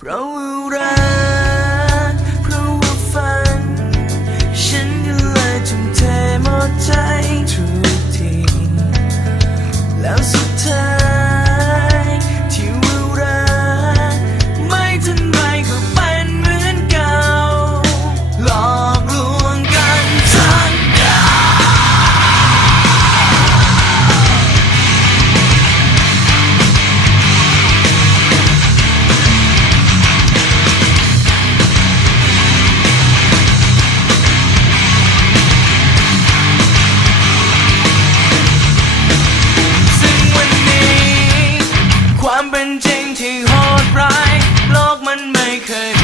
Pro Okay.